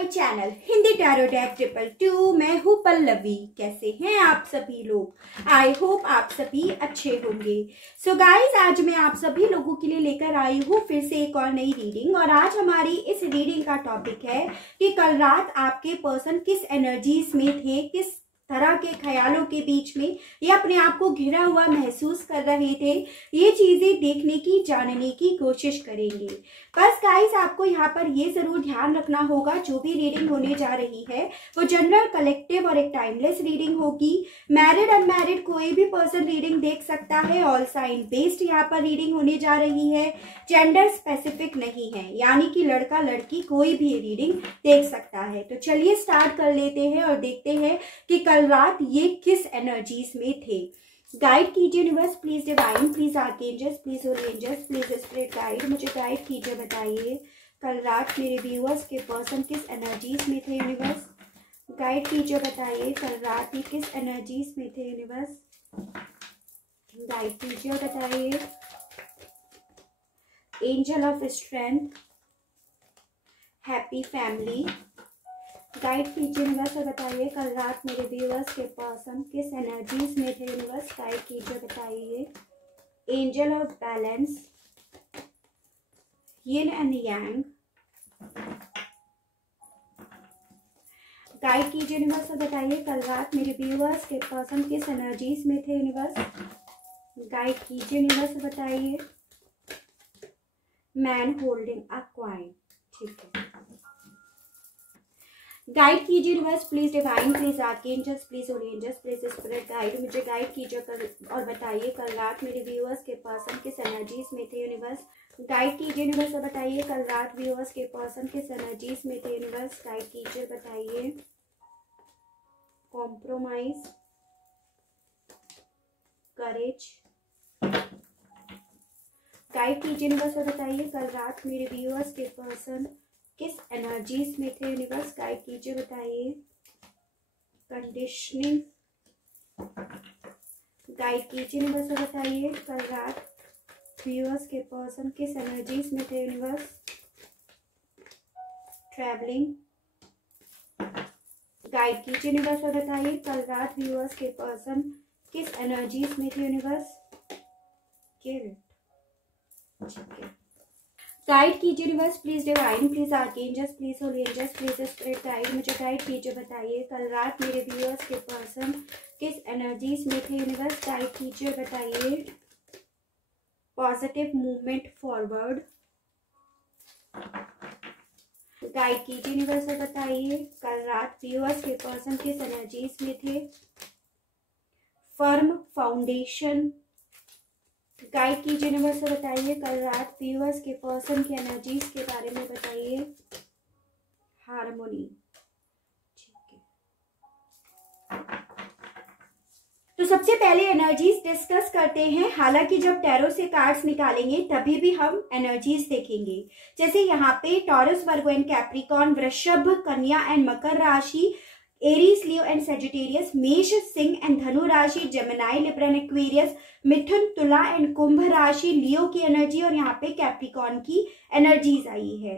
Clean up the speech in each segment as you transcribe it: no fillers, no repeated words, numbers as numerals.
My channel Hindi tarot deck 222। मैं हूँ पल्लवी। कैसे हैं आप सभी लोग? आई होप आप सभी अच्छे होंगे। सो गाइज, आज मैं आप सभी लोगों के लिए लेकर आई हूँ फिर से एक और नई रीडिंग। और आज हमारी इस रीडिंग का टॉपिक है कि कल रात आपके पर्सन किस एनर्जीज में थे, किस तरह के ख्यालों के बीच में ये अपने आप को घिरा हुआ महसूस कर रहे थे। ये चीजें देखने की, जानने की कोशिश करेंगे। बस गाइस, आपको यहाँ पर ये जरूर ध्यान रखना होगा, जो भी रीडिंग होने जा रही है वो जनरल, कलेक्टिव और एक टाइमलेस रीडिंग होगी। मैरिड अनमैरिड कोई भी पर्सन रीडिंग देख सकता है। ऑल साइन बेस्ड यहाँ पर रीडिंग होने जा रही है। जेंडर स्पेसिफिक नहीं है, यानी कि लड़का लड़की कोई भी रीडिंग देख सकता है। तो चलिए स्टार्ट कर लेते हैं और देखते हैं कि कल रात ये किस एनर्जीज में थे। गाइड कीजिए universe, please divine, please archangels, please holy angels, please spirit guide. मुझे गाइड कीजिए, बताइए कल रात मेरे व्यूअर्स के पर्सन किस एनर्जीज में थे यूनिवर्स। गाइड कीजिए, बताइए कल रात ये किस एनर्जीज में थे यूनिवर्स। गाइड कीजिए और बताइए। Angel of strength, happy family. Guide कीजिए यूनिवर्स और बताइए कल रात मेरे व्यूअर्स के पर्सन किस एनर्जीज में थे यूनिवर्स। गाइड कीजिए, बताइए। Angel of balance, yin and yang. Guide कीजिए यूनिवर्स और बताइए कल रात मेरे व्यूअर्स के पर्सन किस एनर्जीज में थे यूनिवर्स। गाइड कीजिए यूनिवर्स और बताइए। मैन होल्डिंग अ कॉइन, ठीक है। गाइड कीजिए universe, please divine, please archangels, please holy angels, please spirit guide. मुझे गाइड कीजिए और बताइए कल रात मेरे व्यूअर्स के पर्सन किस एनर्जीज में थे यूनिवर्स। गाइड कीजिए यूनिवर्स और बताइए कल रात व्यूअर्स के पर्सन किस एनर्जीज में थे यूनिवर्स। गाइड कीजिए, बताइए। कॉम्प्रोमाइज, करेज। गाइड कीजिए यूनिवर्स और बताइए कल रात मेरे व्यूअर्स के पर्सन किस एनर्जीज में थे यूनिवर्स। गाइड कीजिए, बताइए। कंडीशनिंग। गाइड कीजिए यूनिवर्स और बताइए कल रात व्यूअर्स के पर्सन किस एनर्जीज में थे यूनिवर्स। ट्रैवलिंग। गाइड कीजिए यूनिवर्स और बताइए कल रात व्यूअर्स के पर्सन किस एनर्जीज में थे यूनिवर्स। गाइड कीजिए universe, please divine, please archangels, please holy angels, please spirit guide. मुझे गाइड कीजिए, बताइए कल रात मेरे व्यूअर्स के पर्सन किस एनर्जीज में थे यूनिवर्स। गाइड कीजिए, बताइए। Positive movement forward. गाइड कीजिए यूनिवर्स और बताइए कल रात व्यूअर्स के पर्सन किस एनर्जीज में थे। Firm foundation. गाइड कीजिए यूनिवर्स और बताइए कल रात व्यूअर्स के पर्सन की एनर्जीज के बारे में बताइए। हार्मोनी, ठीक है। तो सबसे पहले एनर्जीज डिस्कस करते हैं। हालांकि जब टैरो से कार्ड्स निकालेंगे तभी भी हम एनर्जीज देखेंगे। जैसे यहाँ पे टॉरस, वर्गो एंड कैप्रिकॉर्न, वृषभ, कन्या एंड मकर राशि, एरीज, लियो एंड सेजिटेरियस, मेष, सिंह एंड धनु राशि, जेमिनाई, लिब्रा एंड एक्वेरियस, मिथुन, तुला एंड कुंभ राशि, लियो की एनर्जी, और यहाँ पे कैप्रिकॉर्न की एनर्जीज आई है।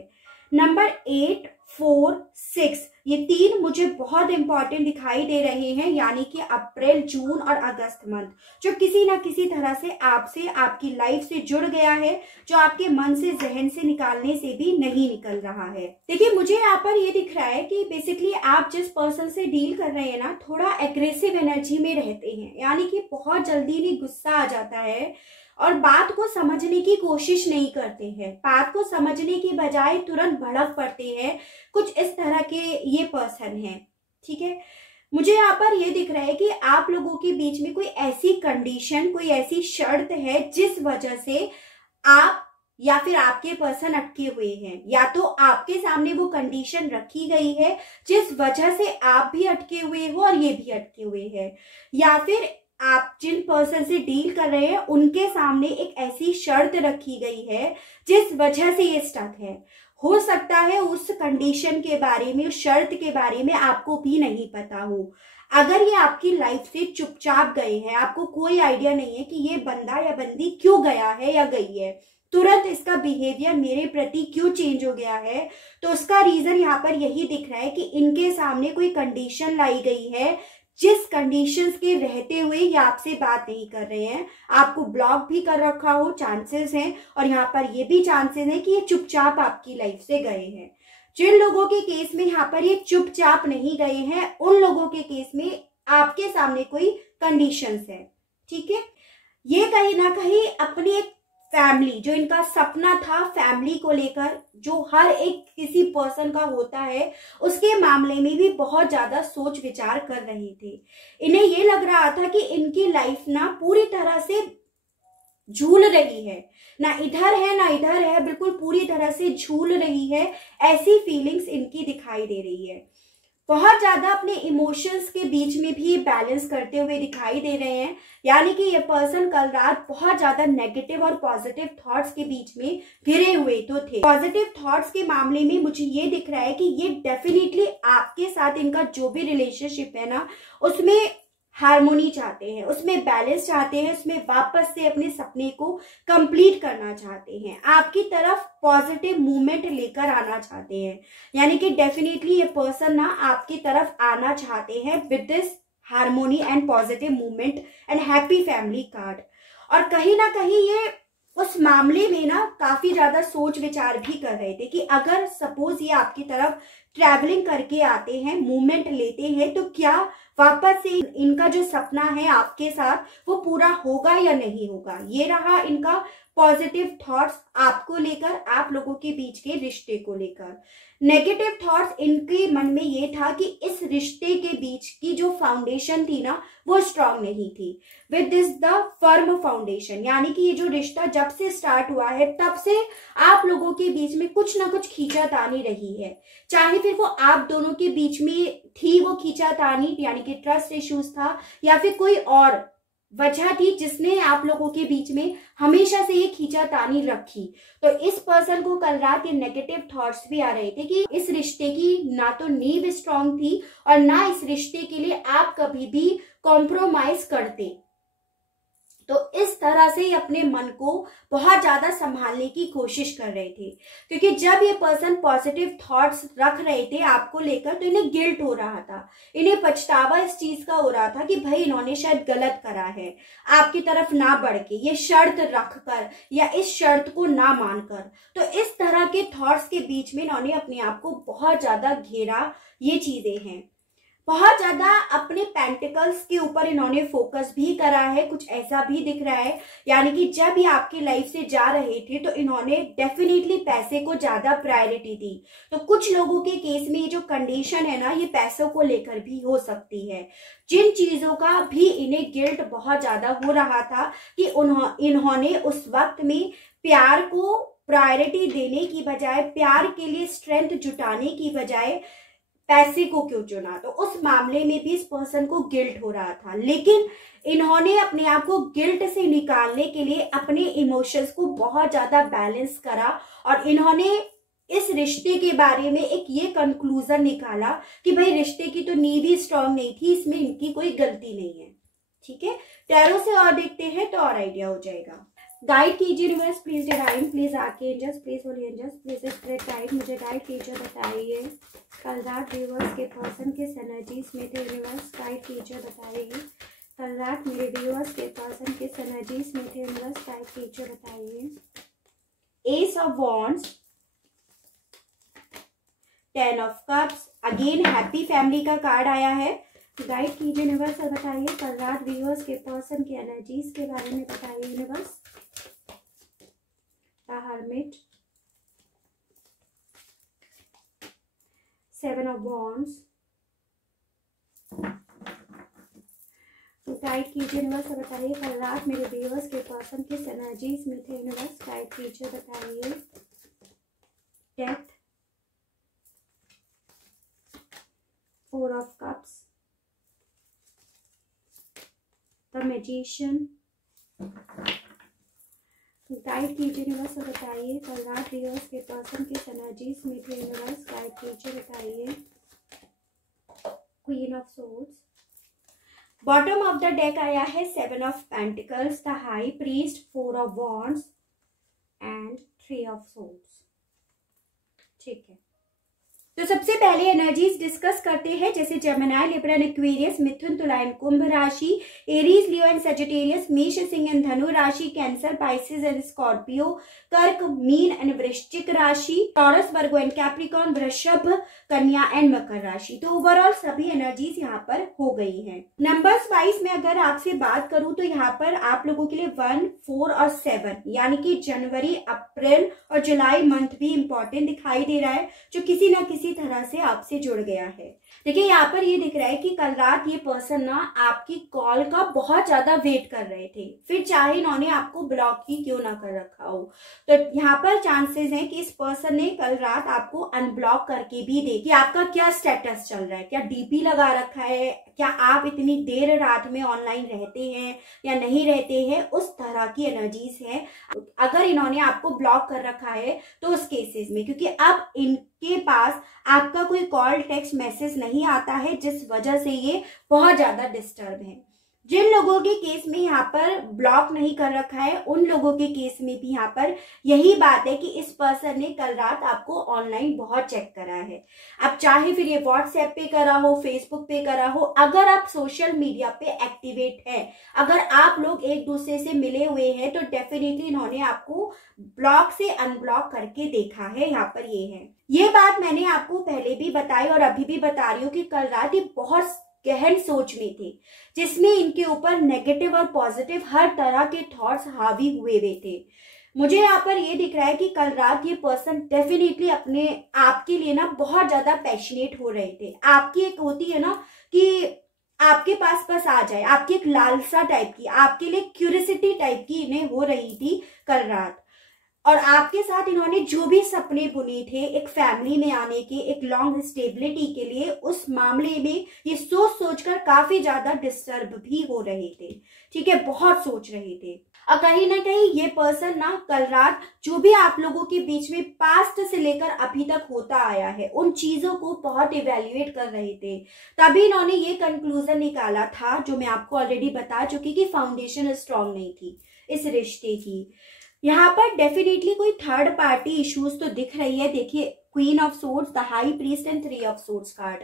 नंबर 8, 4, 6 ये तीन मुझे बहुत इंपॉर्टेंट दिखाई दे रहे हैं, यानी कि अप्रैल, जून और अगस्त मंथ, जो किसी ना किसी तरह से आपसे, आपकी लाइफ से जुड़ गया है, जो आपके मन से, जहन से निकालने से भी नहीं निकल रहा है। देखिए, मुझे यहाँ पर ये दिख रहा है कि बेसिकली आप जिस पर्सन से डील कर रहे हैं ना, थोड़ा एग्रेसिव एनर्जी में रहते हैं, यानी कि बहुत जल्दी नहीं गुस्सा आ जाता है और बात को समझने की कोशिश नहीं करते हैं। बात को समझने की बजाय तुरंत भड़क पड़ते हैं। कुछ इस तरह के ये पर्सन हैं, ठीक है। मुझे यहाँ पर ये दिख रहा है कि आप लोगों के बीच में कोई ऐसी कंडीशन, कोई ऐसी शर्त है जिस वजह से आप या फिर आपके पर्सन अटके हुए हैं, या तो आपके सामने वो कंडीशन रखी गई है जिस वजह से आप भी अटके हुए हो और ये भी अटके हुए हैं, या फिर आप जिन पर्सन से डील कर रहे हैं उनके सामने एक ऐसी शर्त रखी गई है जिस वजह से ये स्टक है। हो सकता है उस कंडीशन के बारे में, उस शर्त के बारे में आपको भी नहीं पता हो। अगर ये आपकी लाइफ से चुपचाप गए हैं, आपको कोई आइडिया नहीं है कि ये बंदा या बंदी क्यों गया है या गई है, तुरंत इसका बिहेवियर मेरे प्रति क्यों चेंज हो गया है, तो उसका रीजन यहाँ पर यही दिख रहा है कि इनके सामने कोई कंडीशन लाई गई है, जिस कंडीशंस के रहते हुए ये आपसे बात नहीं कर रहे हैं। आपको ब्लॉक भी कर रखा हो चांसेस हैं, और यहाँ पर ये भी चांसेस हैं कि ये चुपचाप आपकी लाइफ से गए हैं। जिन लोगों के केस में यहाँ पर ये चुपचाप नहीं गए हैं, उन लोगों के केस में आपके सामने कोई कंडीशंस है, ठीक है। ये कहीं ना कहीं अपनी एक फैमिली, जो इनका सपना था फैमिली को लेकर, जो हर एक किसी पर्सन का होता है, उसके मामले में भी बहुत ज्यादा सोच विचार कर रहे थे। इन्हें ये लग रहा था कि इनकी लाइफ ना पूरी तरह से झूल रही है, ना इधर है ना इधर है, बिल्कुल पूरी तरह से झूल रही है, ऐसी फीलिंग्स इनकी दिखाई दे रही है। बहुत ज्यादा अपने इमोशंस के बीच में भी बैलेंस करते हुए दिखाई दे रहे हैं, यानी कि ये पर्सन कल रात बहुत ज्यादा नेगेटिव और पॉजिटिव थॉट्स के बीच में घिरे हुए तो थे। पॉजिटिव थॉट्स के मामले में मुझे ये दिख रहा है कि ये डेफिनेटली आपके साथ इनका जो भी रिलेशनशिप है ना, उसमें हार्मोनी चाहते हैं, उसमें बैलेंस चाहते हैं, उसमें वापस से अपने सपने को कंप्लीट करना चाहते हैं, आपकी तरफ पॉजिटिव मूवमेंट लेकर आना चाहते हैं। यानी कि डेफिनेटली ये पर्सन ना आपकी तरफ आना चाहते हैं with this harmony and positive movement and happy family card. और कहीं ना कहीं ये उस मामले में ना काफी ज्यादा सोच विचार भी कर रहे थे कि अगर सपोज ये आपकी तरफ ट्रैवलिंग करके आते हैं, मूवमेंट लेते हैं, तो क्या वापस से इनका जो सपना है आपके साथ वो पूरा होगा या नहीं होगा। ये रहा इनका पॉजिटिव थॉट्स आपको लेकर, आप लोगों के बीच के रिश्ते को लेकर। नेगेटिव थॉट्स इनके मन में ये था कि इस रिश्ते के बीच की जो फाउंडेशन थी ना, वो स्ट्रांग नहीं थी। With this the firm foundation, यानी कि ये जो रिश्ता जब से स्टार्ट हुआ है तब से आप लोगों के बीच में कुछ ना कुछ खींचातानी रही है, चाहे फिर वो आप दोनों के बीच में थी वो खींचातानी, यानी कि ट्रस्ट इश्यूज था, या फिर कोई और वजह थी जिसने आप लोगों के बीच में हमेशा से ये खींचातानी रखी। तो इस पर्सन को कल रात ये नेगेटिव थॉट्स भी आ रहे थे कि इस रिश्ते की ना तो नींव स्ट्रांग थी और ना इस रिश्ते के लिए आप कभी भी कॉम्प्रोमाइज करते। तो इस तरह से अपने मन को बहुत ज्यादा संभालने की कोशिश कर रहे थे, क्योंकि जब ये पर्सन पॉजिटिव थॉट्स रख रहे थे आपको लेकर, तो इन्हें गिल्ट हो रहा था, इन्हें पछतावा इस चीज का हो रहा था कि भाई इन्होंने शायद गलत करा है, आपकी तरफ ना बढ़ के, ये शर्त रख कर या इस शर्त को ना मानकर। तो इस तरह के थॉट्स के बीच में इन्होंने अपने आप को बहुत ज्यादा घेरा। ये चीजें हैं, बहुत ज्यादा अपने पेंटिकल्स के ऊपर इन्होंने फोकस भी करा है, कुछ ऐसा भी दिख रहा है। यानी कि जब ये आपकी लाइफ से जा रहे थे तो इन्होंने डेफिनेटली पैसे को ज्यादा प्रायोरिटी दी। तो कुछ लोगों के केस में ये जो कंडीशन है ना, ये पैसों को लेकर भी हो सकती है, जिन चीजों का भी इन्हें गिल्ट बहुत ज्यादा हो रहा था कि इन्होंने उस वक्त में प्यार को प्रायोरिटी देने की बजाय, प्यार के लिए स्ट्रेंथ जुटाने की बजाय पैसे को क्यों चुना। तो उस मामले में भी इस पर्सन को गिल्ट हो रहा था, लेकिन इन्होंने अपने आप को गिल्ट से निकालने के लिए अपने इमोशंस को बहुत ज्यादा बैलेंस करा और इन्होंने इस रिश्ते के बारे में एक ये कंक्लूजन निकाला कि भाई रिश्ते की तो नींव ही स्ट्रांग नहीं थी, इसमें इनकी कोई गलती नहीं है। ठीक है, टैरो से और देखते हैं तो और आइडिया हो जाएगा। गाइड कीजिए universe, please divine, please archangels, please holy angels, please spirit guide, मुझे गाइड कीजिए, बताइए कल रात व्यूअर्स के पर्सन के एनर्जीज में थे। यूनिवर्स गाइड कीजिए, बताइए कल रात मेरे व्यूअर्स के पर्सन के एनर्जीज में थे। यूनिवर्स गाइड कीजिए, बताइए। S of wands, 10 of cups, again happy family का कार्ड आया है। गाइड कीजिए यूनिवर्स और बताइए कल रात व्यूअर्स के पर्सन के एनर्जीज के बारे में बताइए universe. Hermit, 7 of Wands, guide कीजिए यूनिवर्स और बताइए कल रात मेरे व्यूअर्स के पर्सन किस एनर्जीज में थे। यूनिवर्स गाइड कीजिए, बताइए। Death, 4 of Cups, the magician, guide कीजिए यूनिवर्स और बताइए कल रात व्यूअर्स के पर्सन किस एनर्जीज में थे। यूनिवर्स गाइड कीजिए, बताइए। Queen of swords, bottom of the deck आया है 7 of pentacles, the high priest, 4 of wands and 3 of swords. ठीक है, तो सबसे पहले एनर्जीज डिस्कस करते हैं, जैसे जेमिनी, लिब्रा एंड एक्वेरियस, मिथुन, तुला एंड कुंभ राशि, एरीज, लियो एंड सजिटेरियस, मेष, सिंह एंड धनु राशि, कैंसर, पाइसेस एंड स्कॉर्पियो, कर्क, मीन एंड वृश्चिक राशि, टॉरस, वर्गो एंड कैप्रिकॉर्न, वृषभ, कन्या एंड मकर राशि। तो ओवरऑल सभी एनर्जीज यहाँ पर हो गई हैं। नंबर्स वाइज में अगर आपसे बात करूं तो यहाँ पर आप लोगों के लिए 1, 4 और 7 यानी कि जनवरी, अप्रैल और जुलाई मंथ भी इंपॉर्टेंट दिखाई दे रहा है, जो किसी ना किसी तरह से आपसे जुड़ गया है। देखिए यहाँ पर ये दिख रहा है कि कल रात ये पर्सन ना आपकी कॉल का बहुत ज्यादा वेट कर रहे थे, फिर चाहे इन्होंने आपको ब्लॉक ही क्यों ना कर रखा हो। तो यहाँ पर चांसेस हैं कि इस पर्सन ने कल रात आपको अनब्लॉक करके भी देखी आपका क्या स्टेटस चल रहा है, क्या डीपी लगा रखा है, क्या आप इतनी देर रात में ऑनलाइन रहते हैं या नहीं रहते हैं, उस तरह की एनर्जीज है। अगर इन्होंने आपको ब्लॉक कर रखा है तो उस केसेस में, क्योंकि अब इनके पास आपका कोई कॉल, टेक्स्ट, मैसेज नहीं आता है, जिस वजह से ये बहुत ज्यादा डिस्टर्ब है। जिन लोगों के केस में यहाँ पर ब्लॉक नहीं कर रखा है, उन लोगों के केस में भी यहाँ पर यही बात है कि इस पर्सन ने कल रात आपको ऑनलाइन बहुत चेक करा है। अब चाहे फिर ये व्हाट्सएप पे करा हो, फेसबुक पे करा हो, अगर आप सोशल मीडिया पे एक्टिवेट है, अगर आप लोग एक दूसरे से मिले हुए हैं, तो डेफिनेटली इन्होंने आपको ब्लॉक से अनब्लॉक करके देखा है। यहाँ पर ये बात मैंने आपको पहले भी बताई और अभी भी बता रही हूँ कि कल रात ये बहुत गहन सोच में थे, जिसमें इनके ऊपर नेगेटिव और पॉजिटिव हर तरह के थॉट्स हावी हुए थे। मुझे यहाँ पर ये दिख रहा है कि कल रात ये पर्सन डेफिनेटली अपने आपके लिए ना बहुत ज्यादा पैशनेट हो रहे थे। आपकी एक होती है ना कि आपके पास बस आ जाए, आपकी एक लालसा टाइप की, आपके लिए क्यूरियोसिटी टाइप की इन्हें हो रही थी कल रात। और आपके साथ इन्होंने जो भी सपने बुने थे एक फैमिली में आने के, एक लॉन्ग स्टेबिलिटी के लिए, उस मामले में ये सोच सोचकर काफी ज्यादा डिस्टर्ब भी हो रहे थे। ठीक है, बहुत सोच रहे थे। और कहीं ना कहीं ये पर्सन ना कल रात जो भी आप लोगों के बीच में पास्ट से लेकर अभी तक होता आया है, उन चीजों को बहुत इवेल्युएट कर रहे थे। तभी इन्होंने ये कंक्लूजन निकाला था, जो मैं आपको ऑलरेडी बता चुकी कि फाउंडेशन स्ट्रांग नहीं थी इस रिश्ते की। यहाँ पर डेफिनेटली कोई थर्ड पार्टी इश्यूज तो दिख रही है। देखिए, queen of swords, the high priest and 3 of swords card,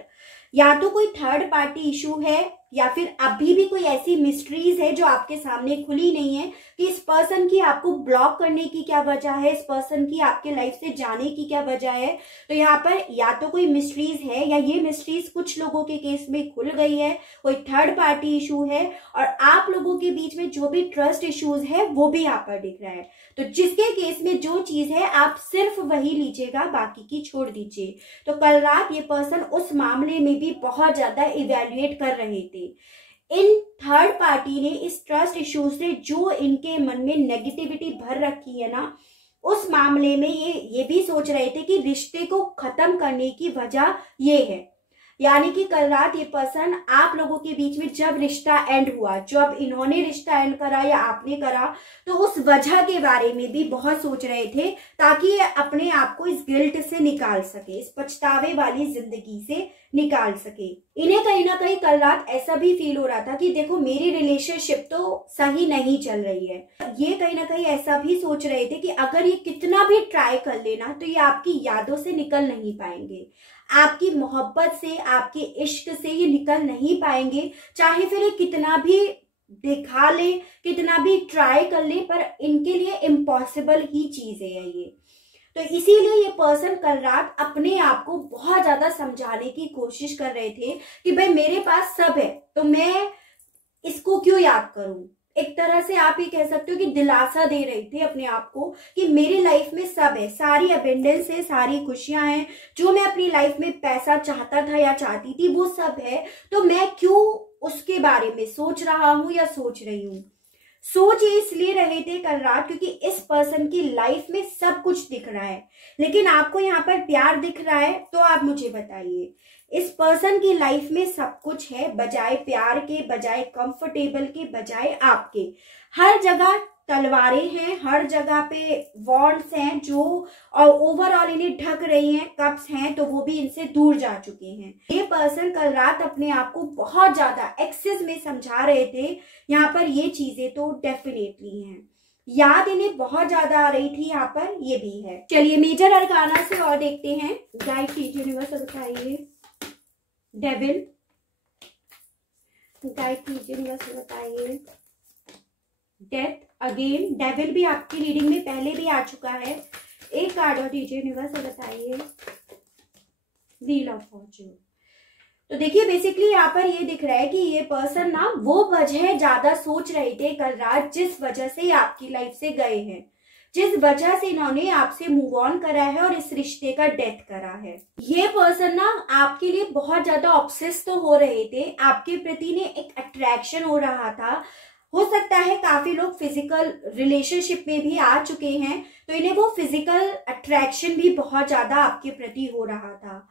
या तो कोई थर्ड पार्टी इशू है या फिर अभी भी कोई ऐसी मिस्ट्रीज है जो आपके सामने खुली नहीं है कि इस पर्सन की आपको ब्लॉक करने की क्या वजह है, इस पर्सन की आपके लाइफ से जाने की क्या वजह है। तो यहाँ पर या तो कोई मिस्ट्रीज है या ये मिस्ट्रीज कुछ लोगों के केस में खुल गई है, कोई थर्ड पार्टी इशू है, और आप लोगों के बीच में जो भी ट्रस्ट इश्यूज है वो भी यहाँ पर दिख रहा है। तो जिसके केस में जो चीज है आप सिर्फ वही लीजिएगा, बाकी की छोड़ दीजिए। तो कल रात ये पर्सन उस मामले में भी बहुत ज्यादा इवेल्युएट कर रहे थे। इन थर्ड पार्टी ने इस ट्रस्ट इश्यूज से जो इनके मन में नेगेटिविटी भर रखी है ना, उस मामले में ये भी सोच रहे थे कि रिश्ते को खत्म करने की वजह ये है। यानी कि कल रात ये पर्सन आप लोगों के बीच में जब रिश्ता एंड हुआ, जब इन्होंने रिश्ता एंड करा या आपने करा, तो उस वजह के बारे में भी बहुत सोच रहे थे, ताकि ये अपने आप को इस गिल्ट से निकाल सके, इस पछतावे वाली जिंदगी से निकाल सके। इन्हें कहीं ना कहीं कल रात ऐसा भी फील हो रहा था कि देखो मेरी रिलेशनशिप तो सही नहीं चल रही है। ये कहीं ना कहीं ऐसा भी सोच रहे थे कि अगर ये कितना भी ट्राई कर लेना तो ये आपकी यादों से निकल नहीं पाएंगे, आपकी मोहब्बत से, आपके इश्क से ये निकल नहीं पाएंगे। चाहे फिर ये कितना भी दिखा ले, कितना भी ट्राई कर ले, पर इनके लिए इम्पॉसिबल ही चीज है ये। तो इसीलिए ये पर्सन कल रात अपने आप को बहुत ज्यादा समझाने की कोशिश कर रहे थे कि भाई मेरे पास सब है तो मैं इसको क्यों याद करूं। एक तरह से आप ये कह सकते हो कि दिलासा दे रहे थे अपने आप को कि मेरी लाइफ में सब है, सारी अबेंडेंस है, सारी खुशियां हैं, जो मैं अपनी लाइफ में पैसा चाहता था या चाहती थी वो सब है, तो मैं क्यों उसके बारे में सोच रहा हूं या सोच रही हूं। सोच इसलिए रहे थे कल रात क्योंकि इस पर्सन की लाइफ में सब कुछ दिख रहा है, लेकिन आपको यहाँ पर प्यार दिख रहा है। तो आप मुझे बताइए, इस पर्सन की लाइफ में सब कुछ है, बजाय प्यार के, बजाय कंफर्टेबल के, बजाय आपके हर जगह तलवारें हैं, हर जगह पे वॉन्ड्स हैं जो और ओवरऑल इन्हें ढक रही हैं, कप्स हैं तो वो भी इनसे दूर जा चुके हैं। ये पर्सन कल रात अपने आप को बहुत ज्यादा एक्सेस में समझा रहे थे। यहाँ पर ये चीजें तो डेफिनेटली हैं। याद इन्हें बहुत ज्यादा आ रही थी, यहाँ पर ये भी है। चलिए मेजर अरकाना से और देखते हैं। गाइड कीजिए यूनिवर्स, बताइए। डेविल, गाइड कीजिए यूनिवर्स, बताइए। डेथ, अगेन डेविल भी आपकी रीडिंग में पहले भी आ चुका है। एक कार्ड और दीजिए यूनिवर्स, बताइए। Wheel of Fortune. तो देखिए बेसिकली यहाँ पर ये दिख रहा है कि ये पर्सन ना वो वजह ज्यादा सोच रहे थे कल रात जिस वजह से आपकी लाइफ से गए हैं, जिस वजह से इन्होंने आपसे मूव ऑन करा है और इस रिश्ते का डेथ करा है। ये पर्सन ना आपके लिए बहुत ज्यादा ऑब्सेस तो हो रहे थे, आपके प्रति ने एक अट्रैक्शन हो रहा था। हो सकता है काफी लोग फिजिकल रिलेशनशिप में भी आ चुके हैं, तो इन्हें वो फिजिकल अट्रैक्शन भी बहुत ज्यादा आपके प्रति हो रहा था।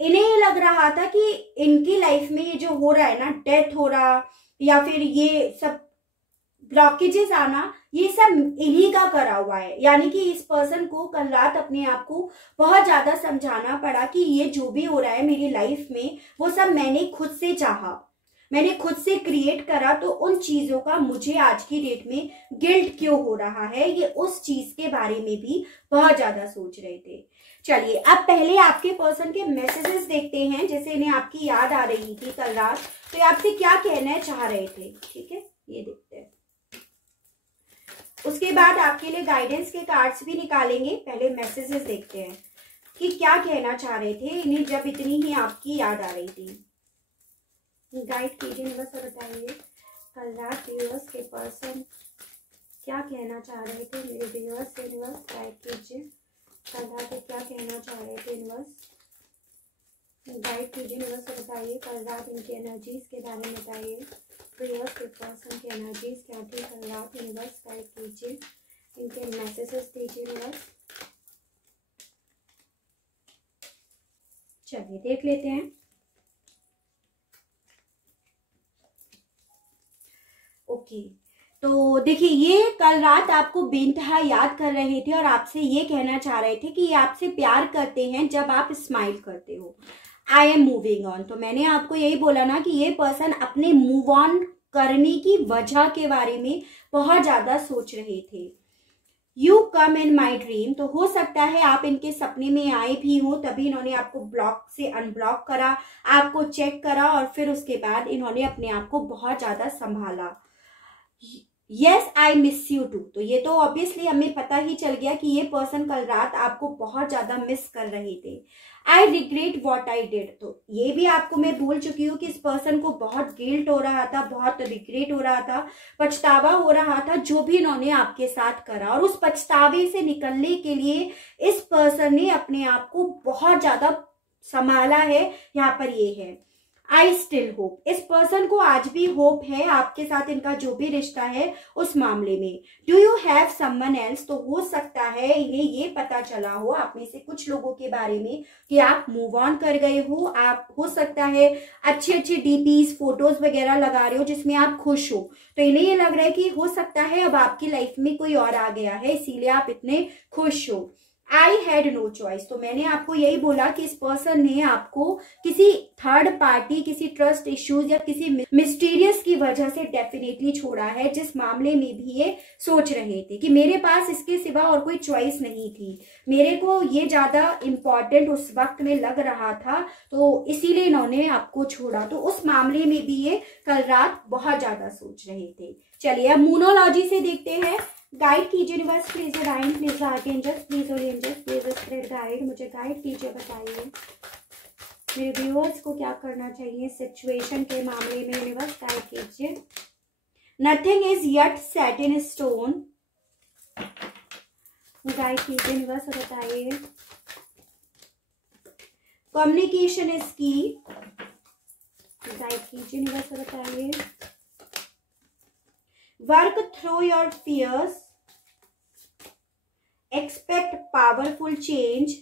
इन्हें ये लग रहा था कि इनकी लाइफ में ये जो हो रहा है ना, डेथ हो रहा या फिर ये सब ब्लॉकेजेस आना, ये सब इन्हीं का करा हुआ है। यानी कि इस पर्सन को कल रात अपने आप को बहुत ज्यादा समझाना पड़ा कि ये जो भी हो रहा है मेरी लाइफ में, वो सब मैंने खुद से चाहा, मैंने खुद से क्रिएट करा, तो उन चीजों का मुझे आज की डेट में गिल्ट क्यों हो रहा है, ये उस चीज के बारे में भी बहुत ज्यादा सोच रहे थे। चलिए अब पहले आपके पर्सन के मैसेजेस देखते हैं, जैसे इन्हें आपकी याद आ रही थी कल रात, तो ये आपसे क्या कहना चाह रहे थे। ठीक है, ये देखते हैं। उसके बाद आपके लिए गाइडेंस के कार्ड्स भी निकालेंगे। पहले मैसेजेस देखते हैं कि क्या कहना चाह रहे थे इन्हें जब इतनी ही आपकी याद आ रही थी। गाइड कीजिए यूनिवर्स, बताइए कल रात व्यूअर्स के पर्सन क्या कहना चाह रहे थे। मेरे व्यूअर्स से यूनिवर्स गाइड कीजिए, कल रात क्या कहना चाह रहे थे यूनिवर्स। गाइड कीजिए यूनिवर्स, बताइए कल रात इनकी एनर्जीज के बारे में बताइए। व्यूअर्स के पर्सन की एनर्जीज क्या थी कल रात, यूनिवर्स गाइड कीजिए, इनके मैसेजेस दीजिए यूनिवर्स। चलिए देख लेते हैं। ओके, तो देखिए ये कल रात आपको बेइंतहा याद कर रहे थे और आपसे ये कहना चाह रहे थे कि ये आपसे प्यार करते हैं जब आप स्माइल करते हो। I am moving on. तो मैंने आपको यही बोला ना कि ये पर्सन अपने मूव ऑन करने की वजह के बारे में बहुत ज्यादा सोच रहे थे। You come in my dream, तो हो सकता है आप इनके सपने में आए भी हो, तभी इन्होंने आपको ब्लॉक से अनब्लॉक करा, आपको चेक करा और फिर उसके बाद इन्होंने अपने आप को बहुत ज्यादा संभाला। Yes I miss you too, तो ये तो ऑब्वियसली हमें पता ही चल गया कि ये पर्सन कल रात आपको बहुत ज्यादा मिस कर रहे थे। I regret what I did, तो ये भी आपको मैं बोल चुकी हूँ कि इस पर्सन को बहुत गिल्ट हो रहा था, बहुत रिग्रेट हो रहा था, पछतावा हो रहा था जो भी इन्होंने आपके साथ करा, और उस पछतावे से निकलने के लिए इस पर्सन ने अपने आप को बहुत ज्यादा संभाला है। यहाँ पर ये है आई स्टिल होप, इस पर्सन को आज भी होप है आपके साथ इनका जो भी रिश्ता है उस मामले में। Do you have someone else, तो हो सकता है इन्हें ये पता चला हो आप में से कुछ लोगों के बारे में कि आप मूव ऑन कर गए हो। आप हो सकता है अच्छे अच्छे डीपीज फोटोज वगैरह लगा रहे हो जिसमें आप खुश हो, तो इन्हें ये लग रहा है कि हो सकता है अब आपकी लाइफ में कोई और आ गया है इसीलिए आप इतने खुश हो। आई हैड नो चॉइस, तो मैंने आपको यही बोला कि इस पर्सन ने आपको किसी थर्ड पार्टी, किसी ट्रस्ट इश्यूज या किसी मिस्टीरियस की वजह से डेफिनेटली छोड़ा है, जिस मामले में भी ये सोच रहे थे कि मेरे पास इसके सिवा और कोई चॉइस नहीं थी, मेरे को ये ज्यादा इंपॉर्टेंट उस वक्त में लग रहा था, तो इसीलिए इन्होंने आपको छोड़ा। तो उस मामले में भी ये कल रात बहुत ज्यादा सोच रहे थे। चलिए अब मूनोलॉजी से देखते हैं। गाइड कीजिए universe, please divine, please archangels, please holy angels, please spirit guide, मुझे गाइड कीजिए, बताइए मेरे व्यूअर्स को क्या करना चाहिए सिचुएशन के मामले में। यूनिवर्स गाइड कीजिए। Nothing is yet set in stone, guide कीजिए यूनिवर्स, बताइए कम्युनिकेशन इज की, गाइड कीजिए यूनिवर्स, बताइए work through your fears, expect powerful change,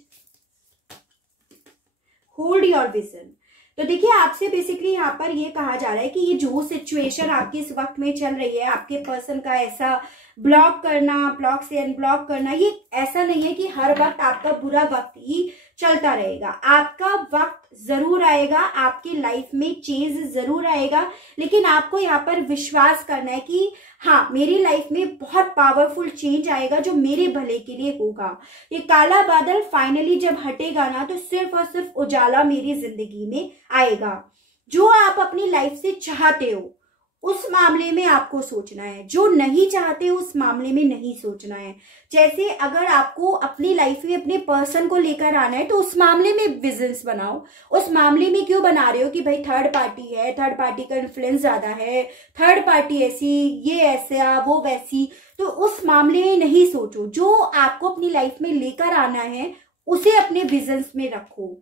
hold your vision. तो देखिए आपसे बेसिकली यहाँ पर ये कहा जा रहा है कि ये जो सिचुएशन आपकी इस वक्त में चल रही है, आपके पर्सन का ऐसा ब्लॉक करना, ब्लॉक से अनब्लॉक करना, ये ऐसा नहीं है कि हर वक्त आपका बुरा वक्त ही चलता रहेगा। आपका वक्त जरूर आएगा, आपकी लाइफ में चेंज जरूर आएगा, लेकिन आपको यहाँ पर विश्वास करना है कि हाँ, मेरी लाइफ में बहुत पावरफुल चेंज आएगा जो मेरे भले के लिए होगा। ये काला बादल फाइनली जब हटेगा ना, तो सिर्फ और सिर्फ उजाला मेरी जिंदगी में आएगा। जो आप अपनी लाइफ से चाहते हो उस मामले में आपको सोचना है, जो नहीं चाहते उस मामले में नहीं सोचना है। जैसे अगर आपको अपनी लाइफ में अपने पर्सन को लेकर आना है, तो उस मामले में विजन्स बनाओ। उस मामले में क्यों बना रहे हो कि भाई थर्ड पार्टी है, थर्ड पार्टी का इन्फ्लुएंस ज्यादा है, थर्ड पार्टी ऐसी, ये ऐसा, वो वैसी, तो उस मामले में नहीं सोचो। जो आपको अपनी लाइफ में लेकर आना है उसे अपने विजन्स में रखो।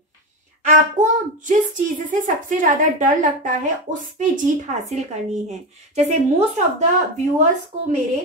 आपको जिस चीज से सबसे ज्यादा डर लगता है उस पे जीत हासिल करनी है। जैसे मोस्ट ऑफ द व्यूअर्स को मेरे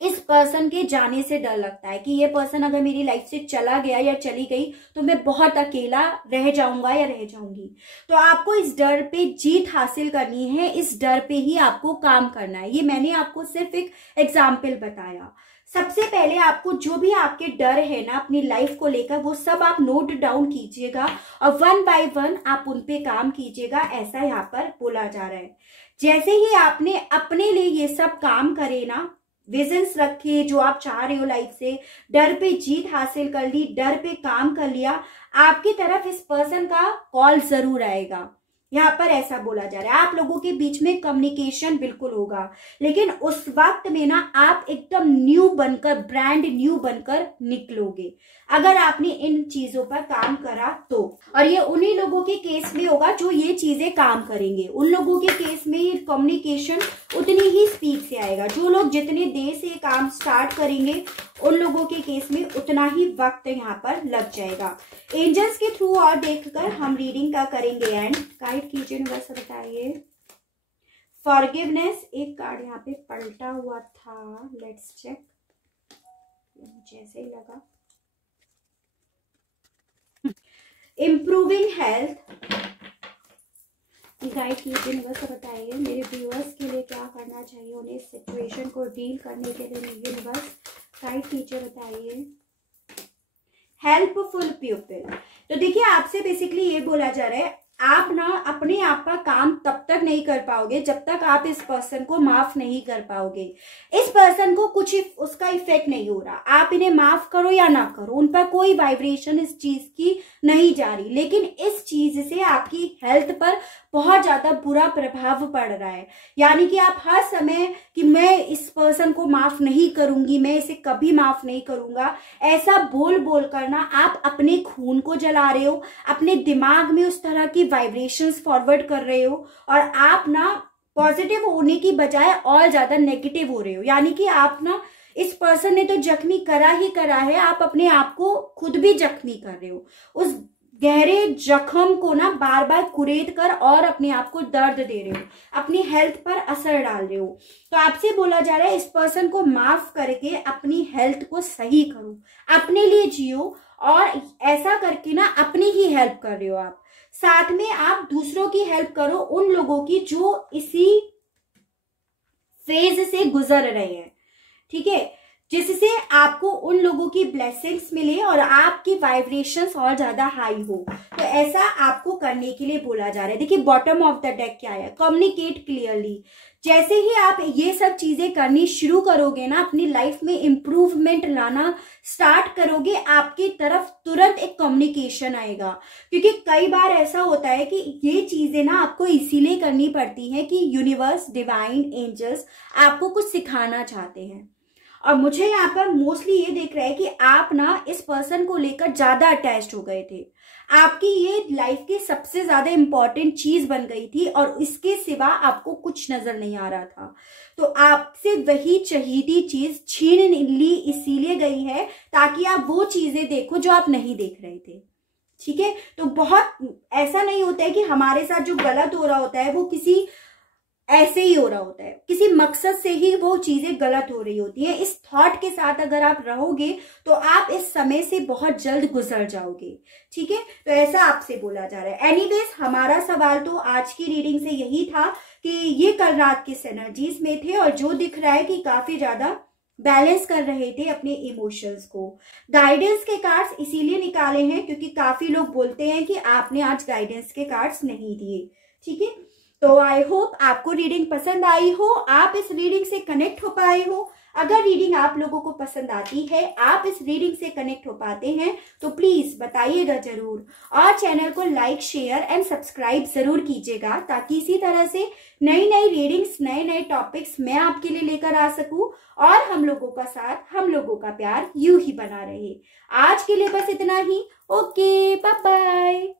इस पर्सन के जाने से डर लगता है कि ये पर्सन अगर मेरी लाइफ से चला गया या चली गई तो मैं बहुत अकेला रह जाऊंगा या रह जाऊंगी। तो आपको इस डर पे जीत हासिल करनी है, इस डर पे ही आपको काम करना है। ये मैंने आपको सिर्फ एक एग्जाम्पल बताया। सबसे पहले आपको जो भी आपके डर है ना अपनी लाइफ को लेकर, वो सब आप नोट डाउन कीजिएगा और वन बाय वन आप उन पे काम कीजिएगा, ऐसा यहाँ पर बोला जा रहा है। जैसे ही आपने अपने लिए ये सब काम करे ना, विजन्स रखे जो आप चाह रहे हो लाइफ से, डर पे जीत हासिल कर ली, डर पे काम कर लिया, आपकी तरफ इस पर्सन का कॉल जरूर आएगा। यहाँ पर ऐसा बोला जा रहा है। आप लोगों के बीच में कम्युनिकेशन बिल्कुल होगा, लेकिन उस वक्त में ना आप एकदम न्यू बनकर, ब्रांड न्यू बनकर निकलोगे अगर आपने इन चीजों पर काम करा तो। और ये उन्हीं लोगों के केस में होगा जो ये चीजें काम करेंगे। उन लोगों के केस में ये कम्युनिकेशन उतनी ही स्पीड से आएगा। जो लोग जितने देर से काम स्टार्ट करेंगे उन लोगों के केस में उतना ही वक्त यहाँ पर लग जाएगा। एंजल्स के थ्रू और देखकर हम रीडिंग का करेंगे एंड। गाइड कीजिए, बस बताइए। फॉरगिवनेस, एक कार्ड यहाँ पे पलटा हुआ था, लेट्स चेक, मुझे ऐसे ही लगा। इम्प्रूविंग हेल्थ, गाइड कीजिए, बस बताइए मेरे व्यूअर्स के लिए क्या करना चाहिए उन्हें इस सिचुएशन को डील करने के लिए। यूनिवर्स गाइड कीजिए, बताइए। हेल्पफुल पीपल, तो देखिए आपसे बेसिकली ये बोला जा रहा है, आप ना अपने आप का काम तब तक नहीं कर पाओगे जब तक आप इस पर्सन को माफ नहीं कर पाओगे। इस पर्सन को कुछ उसका इफेक्ट नहीं हो रहा, आप इन्हें माफ करो या ना करो, उन पर कोई वाइब्रेशन इस चीज की नहीं जा रही, लेकिन इस चीज से आपकी हेल्थ पर बहुत ज्यादा बुरा प्रभाव पड़ रहा है। यानी कि आप हर समय कि मैं इस पर्सन को माफ नहीं करूंगी, मैं इसे कभी माफ नहीं करूंगा, ऐसा बोल बोल कर ना आप अपने खून को जला रहे हो, अपने दिमाग में उस तरह की वाइब्रेशंस फॉरवर्ड कर रहे हो और आप ना पॉजिटिव होने की बजाय और ज्यादा नेगेटिव हो रहे हो। यानी कि आप ना, इस पर्सन ने तो जख्मी करा ही करा है, आप अपने आप को खुद भी जख्मी कर रहे हो। उस गहरे जख्म को ना बार बार कुरेद कर और अपने आप को दर्द दे रहे हो, अपनी हेल्थ पर असर डाल रहे हो। तो आपसे बोला जा रहा है इस पर्सन को माफ करके अपनी हेल्थ को सही करो, अपने लिए जियो, और ऐसा करके ना अपनी ही हेल्प कर रहे हो आप। साथ में आप दूसरों की हेल्प करो, उन लोगों की जो इसी फेज से गुजर रहे हैं, ठीक है, जिससे आपको उन लोगों की ब्लेसिंग्स मिले और आपकी वाइब्रेशंस और ज्यादा हाई हो। तो ऐसा आपको करने के लिए बोला जा रहा है। देखिए बॉटम ऑफ द डेक क्या है, कम्युनिकेट क्लियरली। जैसे ही आप ये सब चीजें करनी शुरू करोगे ना, अपनी लाइफ में इंप्रूवमेंट लाना स्टार्ट करोगे, आपकी तरफ तुरंत एक कम्युनिकेशन आएगा। क्योंकि कई बार ऐसा होता है कि ये चीजें ना आपको इसीलिए करनी पड़ती है कि यूनिवर्स, डिवाइन, एंजल्स आपको कुछ सिखाना चाहते हैं। और मुझे यहाँ पर मोस्टली ये देख रहा है कि आप ना इस पर्सन को लेकर ज्यादा अटैच्ड हो गए थे, आपकी ये लाइफ की सबसे ज्यादा इंपॉर्टेंट चीज बन गई थी और इसके सिवा आपको कुछ नजर नहीं आ रहा था। तो आपसे वही चहीती चीज छीन ली इसीलिए गई है ताकि आप वो चीजें देखो जो आप नहीं देख रहे थे, ठीक है। तो बहुत ऐसा नहीं होता है कि हमारे साथ जो गलत हो रहा होता है वो किसी ऐसे ही हो रहा होता है, किसी मकसद से ही वो चीजें गलत हो रही होती हैं। इस थॉट के साथ अगर आप रहोगे तो आप इस समय से बहुत जल्द गुजर जाओगे, ठीक है। तो ऐसा आपसे बोला जा रहा है। एनीवेज हमारा सवाल तो आज की रीडिंग से यही था कि ये कल रात किस एनर्जीज में थे और जो दिख रहा है कि काफी ज्यादा बैलेंस कर रहे थे अपने इमोशंस को। गाइडेंस के कार्ड्स इसीलिए निकाले हैं क्योंकि काफी लोग बोलते हैं कि आपने आज गाइडेंस के कार्ड्स नहीं दिए। ठीक है, तो आई होप आपको रीडिंग पसंद आई हो, आप इस रीडिंग से कनेक्ट हो पाए हो। अगर रीडिंग आप लोगों को पसंद आती है, आप इस रीडिंग से कनेक्ट हो पाते हैं, तो प्लीज बताइएगा जरूर, और चैनल को लाइक, शेयर एंड सब्सक्राइब जरूर कीजिएगा, ताकि इसी तरह से नई नई रीडिंग्स, नए नए टॉपिक्स मैं आपके लिए लेकर आ सकूं, और हम लोगों का साथ, हम लोगों का प्यार यूं ही बना रहे। आज के लिए बस इतना ही। Okay, bye bye.